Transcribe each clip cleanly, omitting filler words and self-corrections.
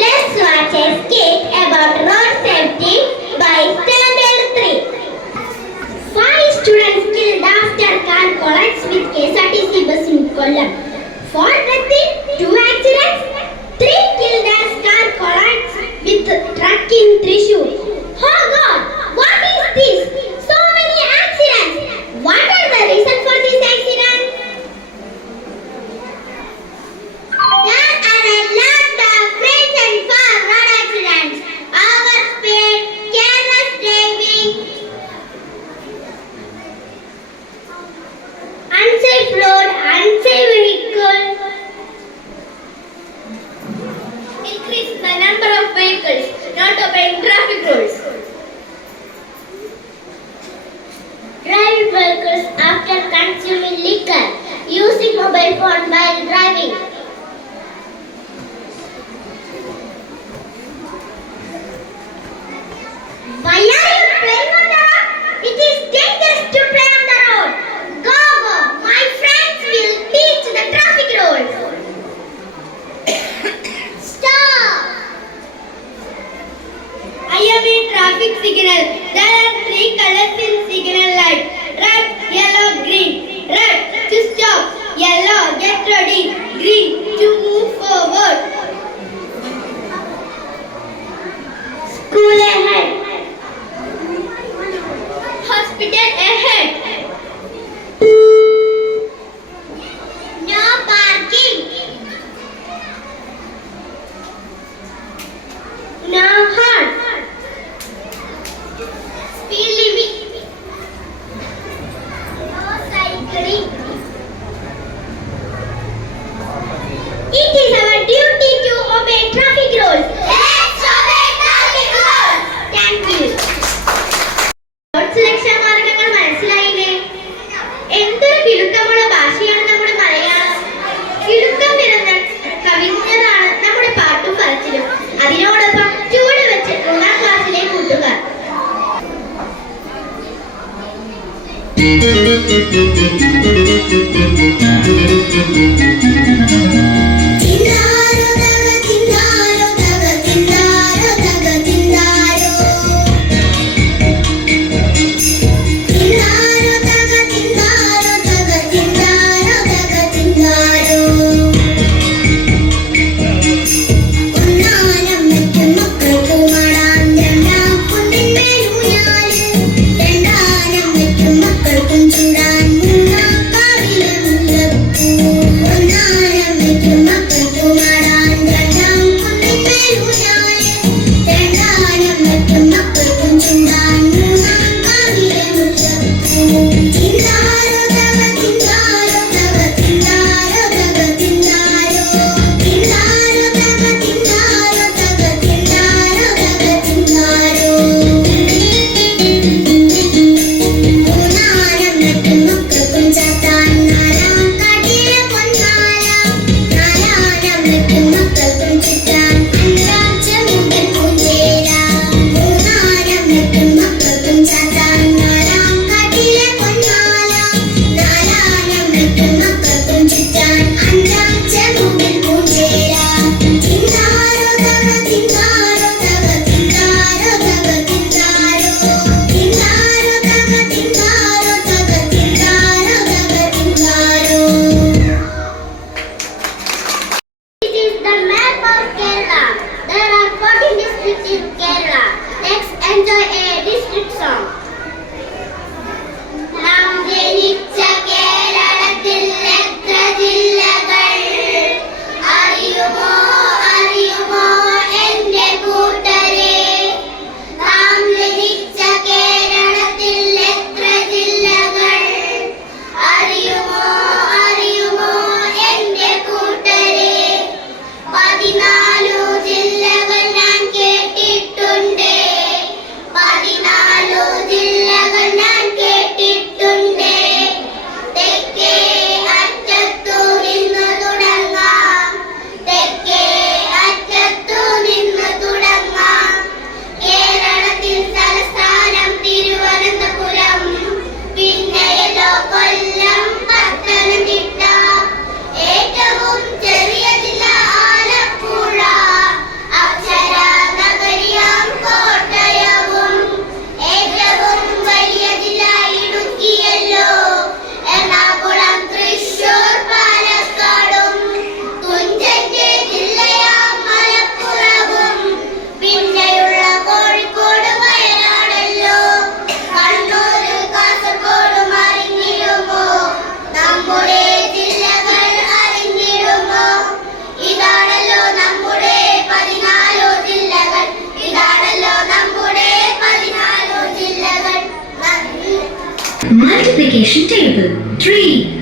Let's watch a skit about road safety by Standard 3. 5 students killed after car collides with KSRTC bus in Kollam. 4 deaths in 2 accidents. 3 killed as car collides with truck in Thrissur. Oh God, what is this? So many accidents. What are the reasons for this accident? There are a lot of reasons for road accidents. Overspeed, careless driving, unsafe road, unsafe vehicle, increase the number of vehicles not obeying traffic rules, driving vehicles after consuming liquor, using mobile phone while driving. Why are you playing on the road? It is dangerous to play on the road. Go, go. My friends will teach the traffic rules. Stop. I am in traffic signal. There are 3 colors in signal light. Red, yellow, green. Red, to stop. Yellow, get ready. Green, to move forward. School ahead. Hospital ahead. No parking. No horn. Speed limit. No cycling. It is our duty to obey traffic rules. Let's obey traffic rules. Thank you. രക്ഷാമാർഗങ്ങൾ മനസ്സിലായില്ലേ? എന്തൊരു കിലുക്കമുള്ള ഭാഷയാണ് നമ്മുടെ മലയാളം. കിലുക്കം നിറഞ്ഞ കവിഞ്ഞതാണ് നമ്മുടെ പാട്ടും പറച്ചിലും. അതിനോടൊപ്പം ചൂട് വെച്ച് 3ാം ക്ലാസ്സിലെ കൂട്ടുകാർ. Oh, no. multiplication table. 3.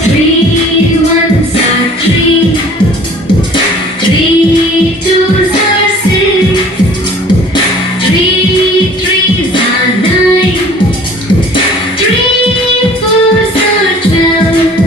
3 ones are 3. 3 twos are 6. 3 threes are 9. 3 fours are 12.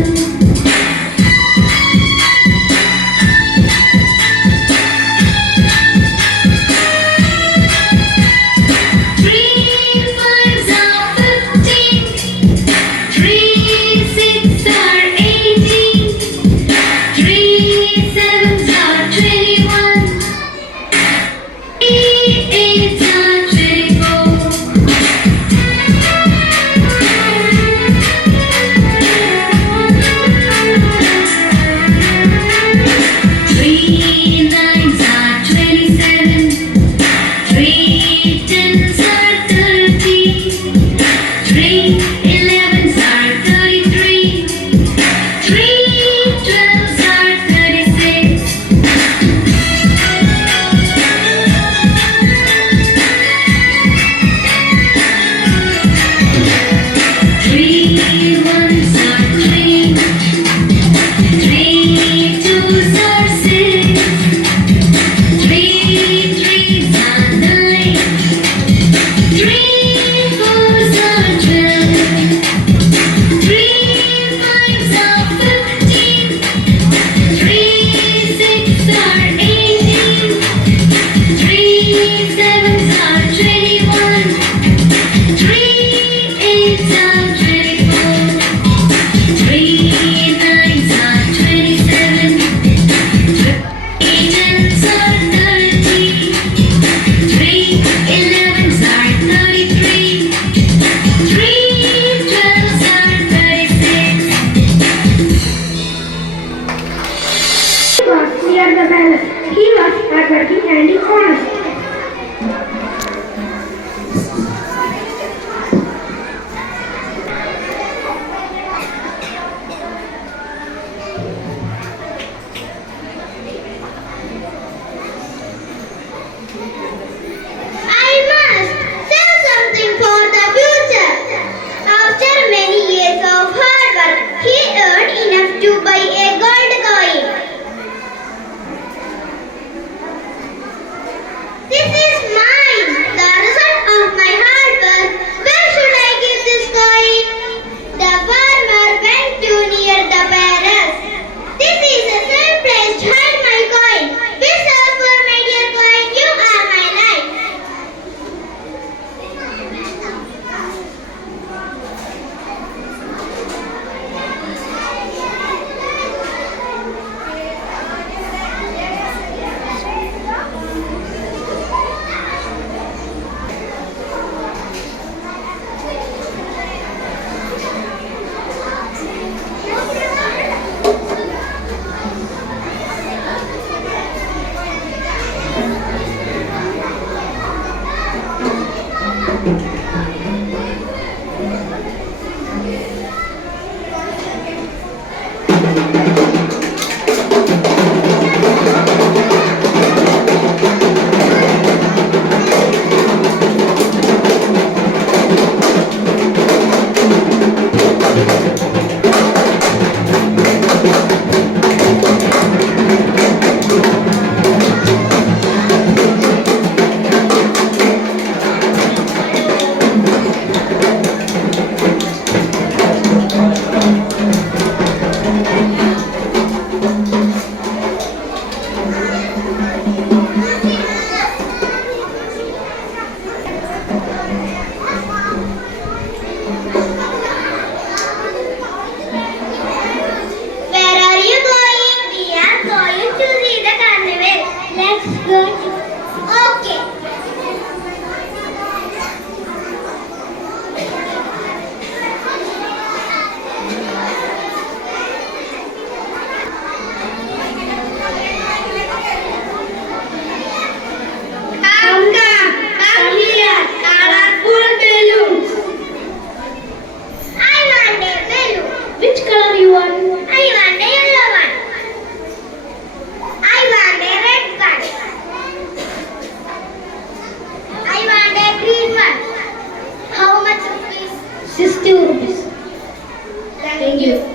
you.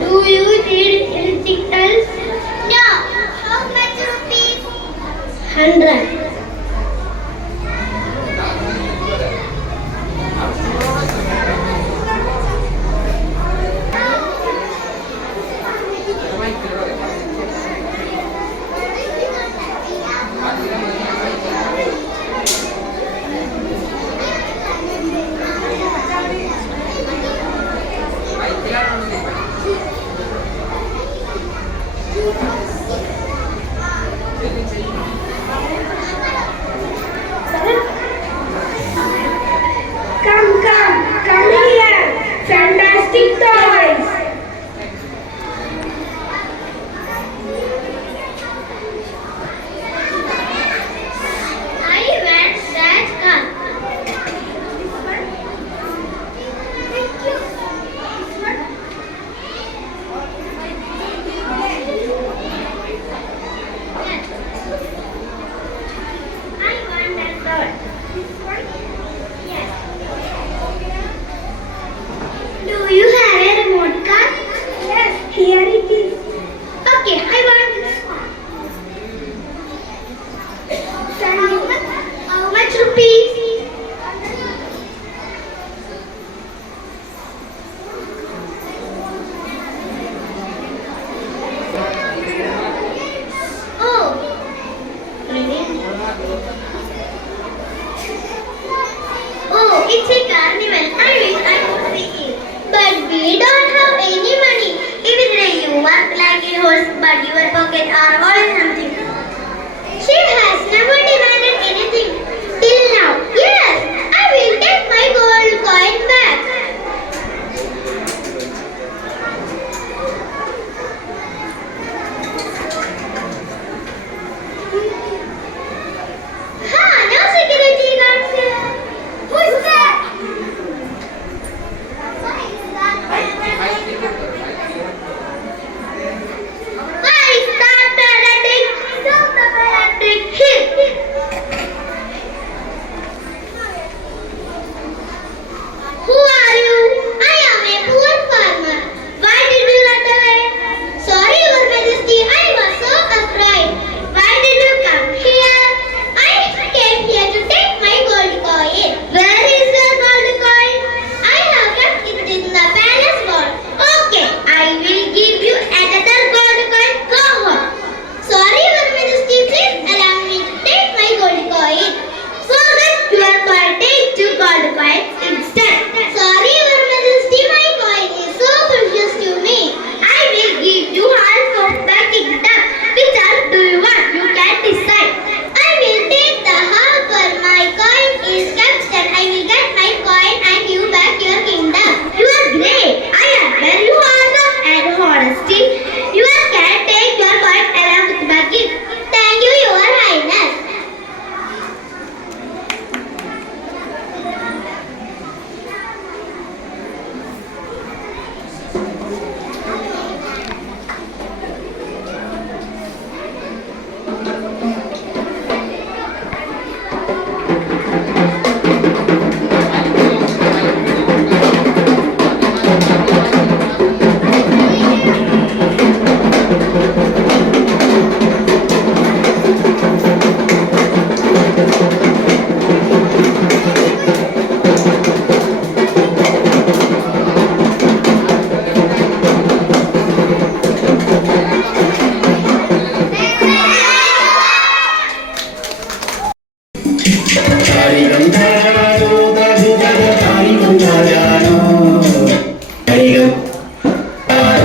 Do you need anything else? No. How much rupees? 100. Come here. Fantastic toys. I want that car. Thank you.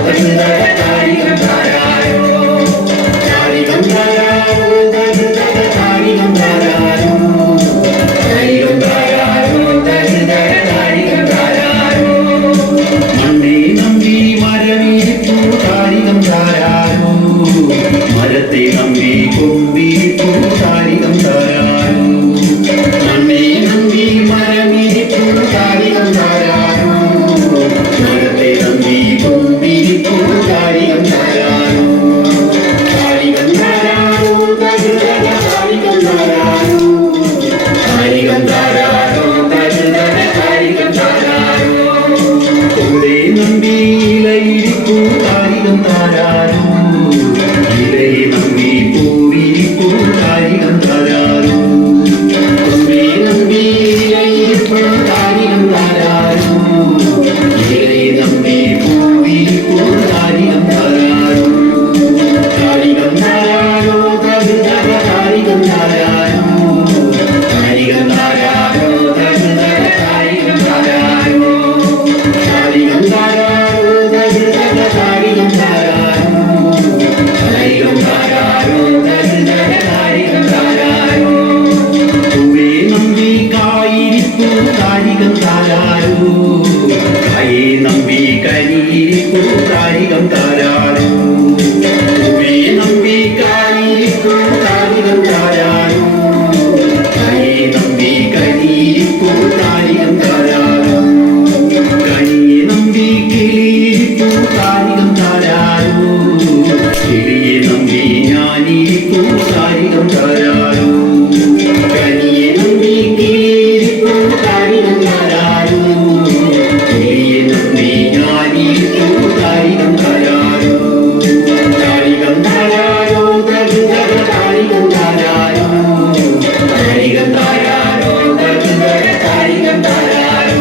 താരികം താരാരോ താരികം താരാരോ താരികം താരാരോ താരികം താരാരോ താരികം താരാരോ മണ്ണേ നമ്പി മരവിരിപ്പൂ താരികം താരാരോ മരത്തെ നമ്പി കൊമ്പിരിപ്പൂ താരികം താരാരോ മണ്ണേ നമ്പി മരവിരിപ്പൂ താരികം താരാരോ മരത്തെ നമ്പി കൊമ്പിരിപ്പൂ താരികം താരാരോ താരികം താരാരോ താരികം താരാരോ താരികം താരാരോ താരികം താരാരോ കൊമ്പേ നമ്പി ഇലയിരിപ്പൂ താരികം താരാരോ ഇലയെ നമ്പി പൂവിരിപ്പൂ താരികം താരാരോ കൊമ്പേ നമ്പി ഇലയിരിപ്പൂ താരികം താരാരോ ഇലയെ നമ്പി പൂവിരിപ്പൂ താരികം താരാരോ താരികം താരാരോ താരികം താരാരോ താരികം താരാരോ താരികം താരാരോ താരികം താരാരോ താരികം താരാരോ താരികം താരാരോ താരികം താരാരോ പൂവേ നമ്പി കായിരിപ്പൂ താരികം താരാരോ കായേ നമ്പി കരിയിരിപ്പൂ താരികം താരാരോ പൂവേ നമ്പി കായിരിപ്പൂ താരികം താരാരോ കായേ നമ്പി കരിയിരിപ്പൂ താരികം താരാരോ കണിയെ നമ്പി കിളിയിരിപ്പൂ താരികം താരാരോ കിളിയെ നമ്പി ഞാനിരിപ്പൂ താരികം താരാരോ കനിയെ നമ്പി കിളിയിരിപ്പൂ താരികം താരാരോ കിളിയെ നമ്പി ഞാനിരിപ്പൂ താരികം താരാരോ താരികം താരാരോ താരികം താരാരോ താരികം താരാരോ താരികം താരാരോ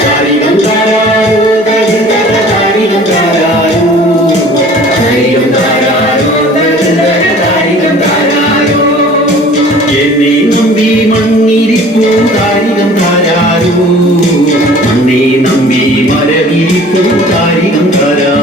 താരികം താരാരോ താരികം താരാരോ താരികം താരാരോ താരികം താരാരോ എന്നെ നമ്പി മണ്ണിരിപ്പൂ താരികം താരാരോ മണ്ണെ നമ്പി മരവിരിപ്പൂ താരികം താരാരോ